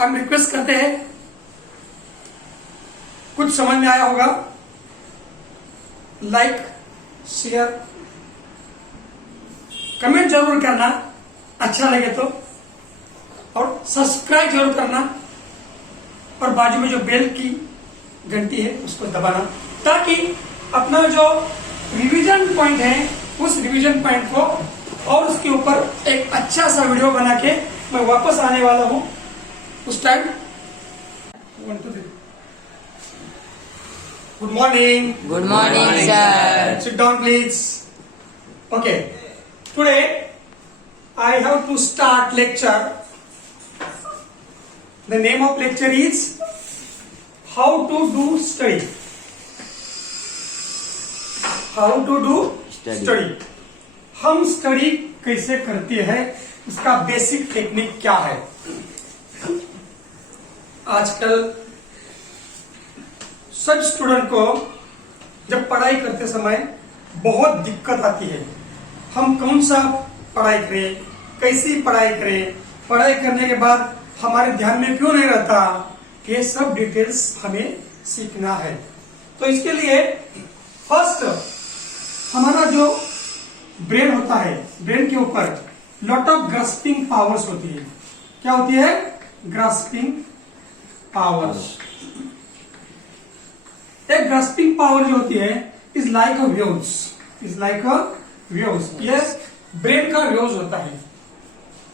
हम रिक्वेस्ट करते हैं, कुछ समझ में आया होगा, लाइक शेयर कमेंट जरूर करना अच्छा लगे तो, और सब्सक्राइब जरूर करना, और बाजू में जो बेल की घंटी है उसको दबाना, ताकि अपना जो रिवीजन पॉइंट है उस रिवीजन पॉइंट को और उसके ऊपर एक अच्छा सा वीडियो बना के मैं वापस आने वाला हूं उस time. Good morning. Good morning, sir. Sit down, please. Okay. Today I have to start lecture. The name of lecture is How to do study. How to do study. हम स्टडी कैसे करते हैं, इसका बेसिक टेक्निक क्या है। आजकल सब student को जब पढ़ाई करते समय बहुत दिक्कत आती है। हम कौन सा पढ़ाई करें, कैसी पढ़ाई करें, पढ़ाई करने के बाद हमारे ध्यान में क्यों नहीं रहता, ये सब डिटेल्स हमें सीखना है। तो इसके लिए फर्स्ट हमारा जो ब्रेन होता है, ब्रेन के ऊपर लॉट ऑफ ग्रास्पिंग पावर्स होती है। क्या होती है? Grasping powers. एक ग्रास्पिंग पावर जो होती है is like a waves, is like a waves. ये ब्रेन का वेव्स होता है।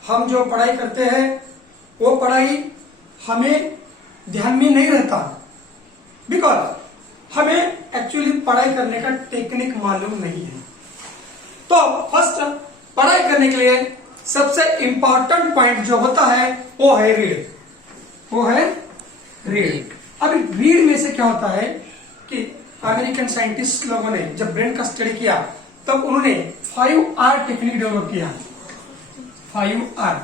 हम जो पढ़ाई करते हैं वो पढ़ाई हमें ध्यान में नहीं रहता, बिकॉज हमें एक्चुअली पढ़ाई करने का टेक्निक मालूम नहीं है। तो फर्स्ट पढ़ाई करने के लिए सबसे इंपॉर्टेंट पॉइंट जो होता है वो है रीड, वो है रीड। अब रीड में से क्या होता है कि अमेरिकन साइंटिस्ट लोगों ने जब ब्रेन का स्टडी किया तब उन्होंने 5R टेक्निक डेवलप किया। 5R।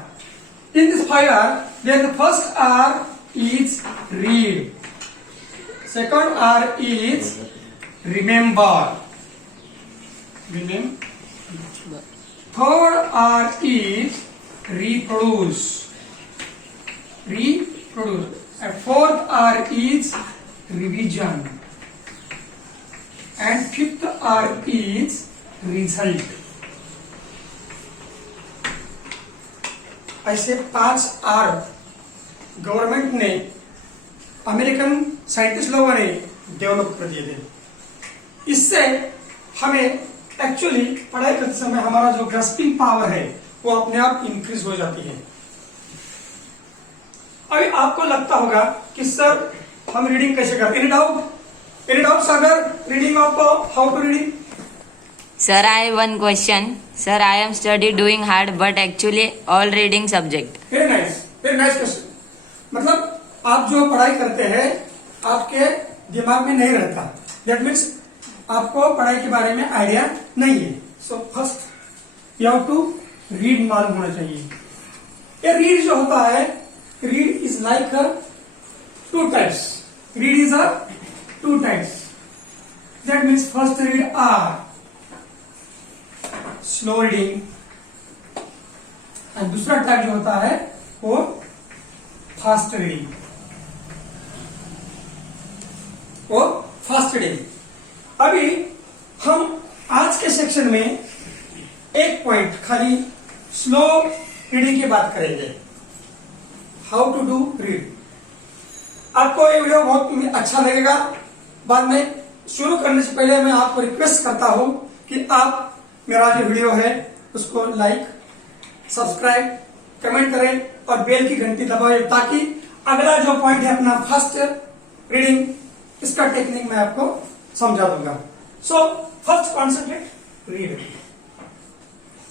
In this 5R, then the first R is read, second R is remember, third R is reproduce, and fourth R is revision, and fifth R is result। ऐसे 5R government ने, American scientist लोगों ने develop कर दिए थे। इससे हमें actually पढ़ाई करते समय हमारा जो ग्रास्पिंग पावर है वो अपने आप इंक्रीज हो जाती है। अभी आपको लगता होगा कि सर हम रीडिंग कैसे करते हैं? Any doubt Sagar, reading of how to reading? Sir, I have one question. Sir, I am study doing hard, but actually all reading subject. Very nice question. मतलब आप जो पढ़ाई करते हैं आपके दिमाग में नहीं रहता, दैट मीन्स आपको पढ़ाई के बारे में आइडिया नहीं है। So first you have to read मालूम होना चाहिए। ये रीड जो होता है, read is like two types. Read is a two types, that means first read are slow reading, और दूसरा टाइप जो होता है वो फास्ट रीडिंग, वो फास्ट रीडिंग। अभी हम आज के सेक्शन में एक पॉइंट खाली स्लो रीडिंग की बात करेंगे, हाउ टू डू रीड। आपको ये वीडियो बहुत अच्छा लगेगा। बाद में शुरू करने से पहले मैं आपको रिक्वेस्ट करता हूं कि आप मेरा जो वीडियो है उसको लाइक, सब्सक्राइब, कमेंट करें और बेल की घंटी दबाएं, ताकि अगला जो पॉइंट है अपना फर्स्ट रीडिंग, इसका टेक्निक मैं आपको समझा दूंगा। So first concentrate, read.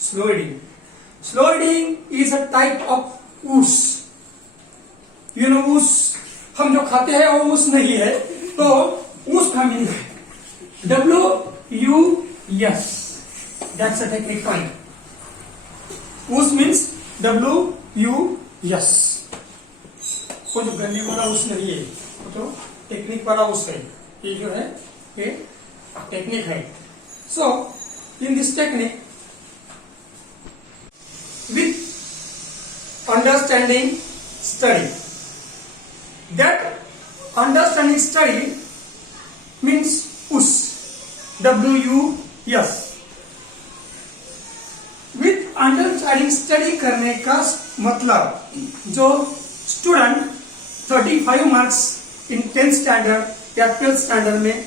Slow reading. Slow reading is a type of ऊस। यू नो ऊस, हम जो खाते हैं वो ऊस नहीं है, तो ऊस का मीनिंग है WUS। That's a technique point. ऊस means WUS। वो जो गन्ने वाला ऊस नहीं है, वो तो टेक्निक वाला ऊस है। ये जो है ये टेक्निक है। So in this technique, with understanding study, that understanding study means उस WUS। विथ अंडरस्टैंडिंग स्टडी करने का मतलब जो student 35 marks in 10th standard या 12th स्टैंडर्ड में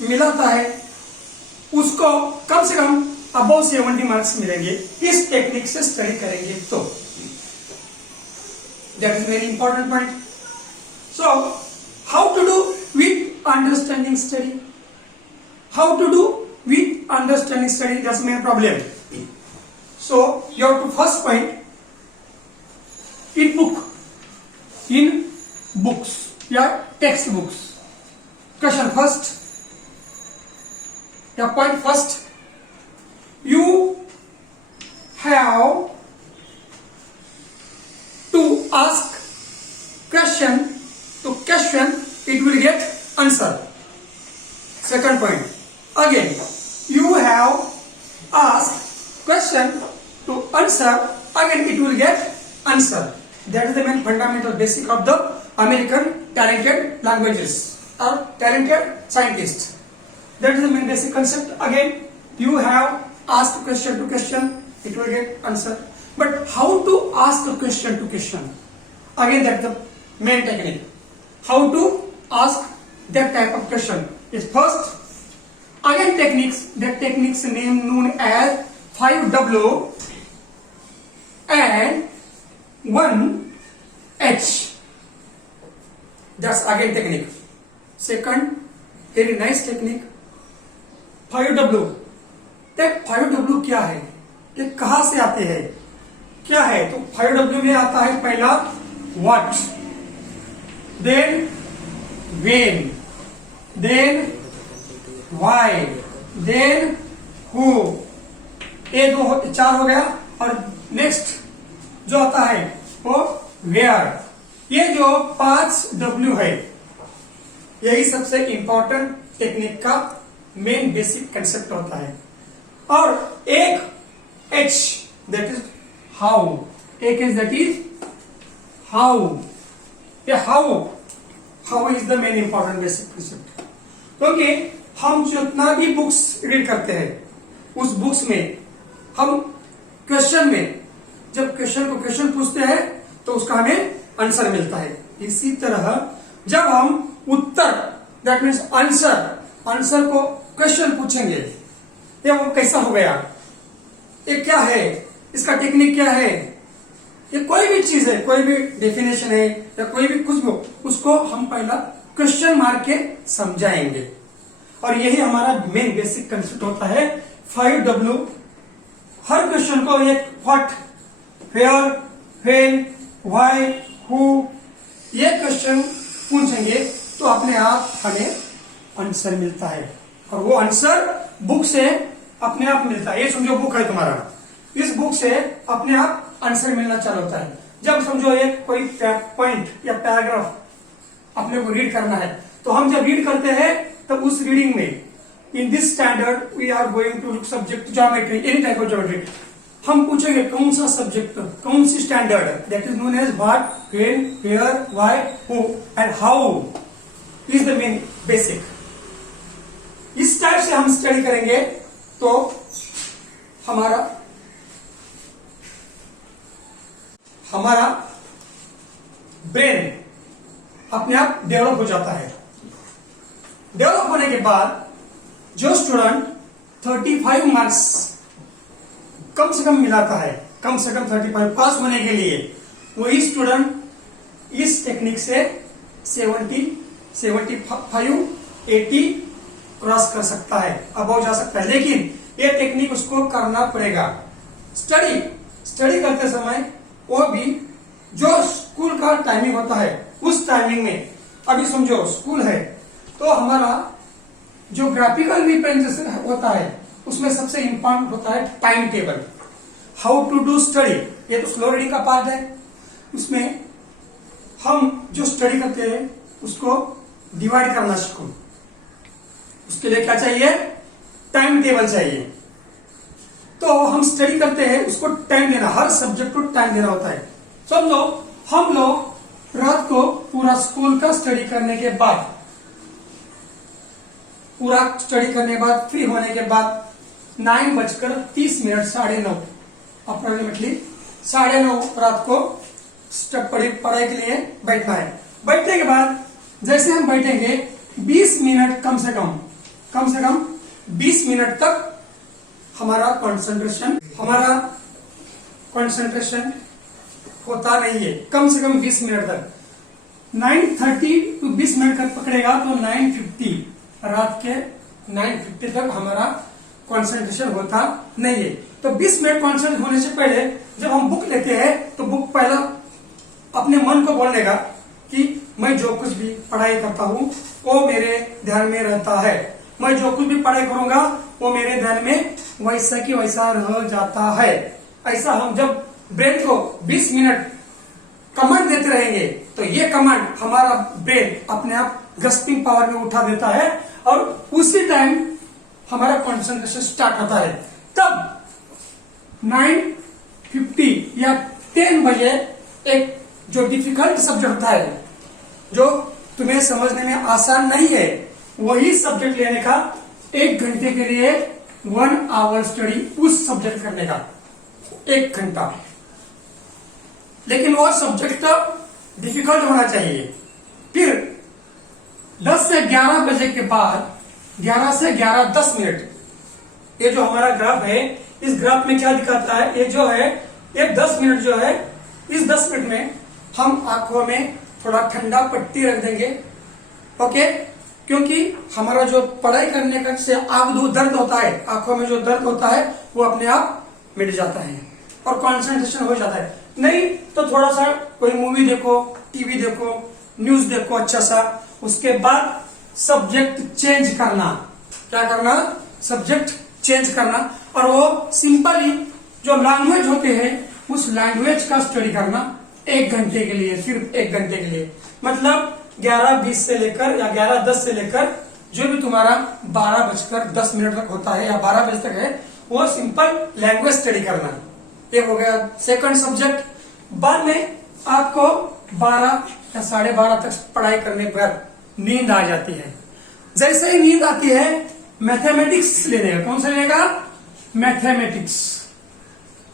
मिलाता है उसको कम से कम अबव 70 मार्क्स मिलेंगे इस टेक्निक से स्टडी करेंगे तो। That is very important point. So how to do with understanding study, how to do with understanding study, that's main problem. So you have to first point in books या text books. Question first या point first, you have to ask question to question, it will get answer. Second point, again you have asked question to answer, again it will get answer. That is the main fundamental basic of the American talented languages or talented scientists. That is the main basic concept. Again you have ask question to question, it will get answer. But how to ask a question to question? Again, that's the main technique. How to ask that type of question is first. Again, techniques. That techniques name known as 5W and 1H. That's again technique. Second, very nice technique. 5W. 5W क्या है, ये कहां से आते हैं, क्या है? तो 5W में आता है पहला what, then when, then why, then who, ये 4 हो गया। और नेक्स्ट जो आता है वो where। ये जो 5W है यही सबसे इंपॉर्टेंट टेक्निक का मेन बेसिक कंसेप्ट होता है। और एक H that is how, एक H that is how, ये how is the main important basic concept। क्योंकि हम जितना भी बुक्स रीड करते हैं उस बुक्स में हम क्वेश्चन में जब क्वेश्चन को क्वेश्चन पूछते हैं तो उसका हमें आंसर मिलता है। इसी तरह जब हम उत्तर दैट मीन्स आंसर को क्वेश्चन पूछेंगे, ये वो कैसा हो गया, ये क्या है, इसका टेक्निक क्या है, ये कोई भी चीज है, कोई भी डेफिनेशन है या कोई भी कुछ भी, उसको हम पहला क्वेश्चन मार के समझाएंगे। और यही हमारा मेन बेसिक कंसेप्ट होता है 5W। हर क्वेश्चन को एक what, where, when, why, who, ये क्वेश्चन पूछेंगे तो अपने आप हमें आंसर मिलता है। और वो आंसर बुक से अपने आप मिलता है। ये समझो बुक है तुम्हारा, इस बुक से अपने आप आंसर मिलना चालू होता है। जब समझो एक कोई पॉइंट या पैराग्राफ अपने को रीड करना है तो हम जब रीड करते हैं तब उस रीडिंग में in this standard we are going to look subject geometry, any type of geometry, हम पूछेंगे कौन सा सब्जेक्ट, कौन सी standard, that is known as what, when, where, why, who and how is the main basic. इस type से हम study करेंगे तो हमारा ब्रेन अपने आप डेवलप हो जाता है। डेवलप होने के बाद जो स्टूडेंट 35 मार्क्स कम से कम मिलाता है, कम से कम 35 पास होने के लिए, वही स्टूडेंट इस टेक्निक से 70, 75, 80 क्रॉस कर सकता है, अबव जा सकता है। लेकिन ये टेक्निक उसको करना पड़ेगा। स्टडी करते समय वो भी जो स्कूल का टाइमिंग होता है उस टाइमिंग में, अभी समझो स्कूल है तो हमारा जो ग्राफिकल रिप्रेजेंटेशन होता है उसमें सबसे इंपॉर्टेंट होता है time table, how to do study. ये तो स्लो रीडिंग का पार्ट है, उसमें हम जो स्टडी करते हैं उसको डिवाइड करना सीखो। उसके लिए क्या चाहिए, टाइम टेबल चाहिए। तो हम स्टडी करते हैं उसको टाइम देना, हर सब्जेक्ट को टाइम देना होता है। समझो हम लोग रात को पूरा पूरा स्कूल का स्टडी करने के बाद, पूरा स्टडी करने के बाद, फ्री होने के बाद 9:30 9:30 अप्रोक्सीमेटली 9:30 रात को पढ़ाई के लिए बैठना है। बैठने के बाद जैसे हम बैठेंगे 20 मिनट कम से कम 20 मिनट तक हमारा कंसंट्रेशन होता नहीं है, कम से कम 20 मिनट तक। 9:30 to 20 मिनट तक पकड़ेगा तो 9:50 रात के 9:50 तक हमारा कंसंट्रेशन होता नहीं है। तो 20 मिनट कंसंट्रेट होने से पहले जब हम बुक लेते हैं तो बुक पहला अपने मन को बोलने का कि मैं जो कुछ भी पढ़ाई करता हूँ वो मेरे ध्यान में रहता है, मैं जो कुछ भी पढ़ाई करूंगा वो मेरे ध्यान में वैसा की वैसा रह जाता है। ऐसा हम जब ब्रेन को 20 मिनट कमांड देते रहेंगे तो ये कमांड हमारा ब्रेन अपने आप ग्रस्पिंग पावर में उठा देता है और उसी टाइम हमारा कंसंट्रेशन स्टार्ट होता है। तब 9:50 या 10 बजे एक जो डिफिकल्ट सब्जेक्ट होता है, जो तुम्हें समझने में आसान नहीं है, वही सब्जेक्ट लेने का 1 घंटे के लिए 1 आवर स्टडी उस सब्जेक्ट करने का 1 घंटा। लेकिन वो सब्जेक्ट डिफिकल्ट होना चाहिए। फिर 10 से 11 बजे के बाद 11 से 11:10 मिनट ये जो हमारा ग्राफ है, इस ग्राफ में क्या दिखाता है, ये जो है ये 10 मिनट जो है, इस 10 मिनट में हम आंखों में थोड़ा ठंडा पट्टी रख देंगे। ओके, क्योंकि हमारा जो पढ़ाई करने का से दर्द होता है, आंखों में जो दर्द होता है वो अपने आप मिट जाता है और कंसंट्रेशन हो जाता है। नहीं तो थोड़ा सा कोई मूवी देखो, टीवी देखो, न्यूज देखो अच्छा सा, उसके बाद सब्जेक्ट चेंज करना। क्या करना? सब्जेक्ट चेंज करना और वो सिंपली जो लैंग्वेज होते हैं उस लैंग्वेज का स्टडी करना 1 घंटे के लिए, सिर्फ 1 घंटे के लिए। मतलब 11:20 से लेकर या 11:10 से लेकर जो भी तुम्हारा 12:10 तक होता है या 12 बजे तक है, वो सिंपल लैंग्वेज स्टडी करना। ये हो गया सेकंड सब्जेक्ट। बाद में आपको 12 या 12:30 तक पढ़ाई करने पर नींद आ जाती है। जैसे ही नींद आती है मैथमेटिक्स लेने का। कौन सा लेगा? मैथमेटिक्स।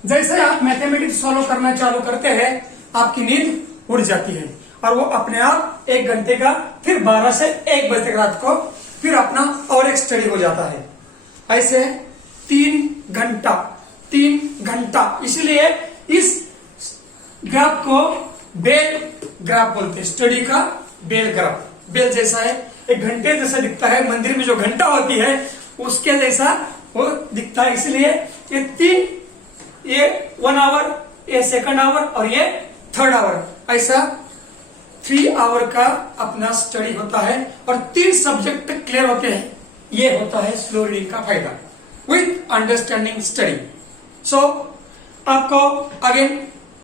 जैसे आप मैथमेटिक्स सॉल्व करना चालू करते हैं आपकी नींद उड़ जाती है और वो अपने आप 1 घंटे का, फिर 12 से 1 बजे तक रात को फिर अपना और एक स्टडी हो जाता है। ऐसे 3 घंटा। इसलिए इस ग्राफ को बेल ग्राफ बोलते हैं, स्टडी का बेल ग्राफ। बेल जैसा है, एक घंटे जैसा दिखता है, मंदिर में जो घंटा होती है उसके जैसा वो दिखता है। इसलिए ये 3, ये 1 आवर, ये 2nd आवर और ये 3rd आवर, ऐसा 3 आवर का अपना स्टडी होता है और 3 सब्जेक्ट क्लियर होते हैं। ये होता है स्लो रीडिंग का फायदा विथ अंडरस्टैंडिंग स्टडी। सो आपको अगेन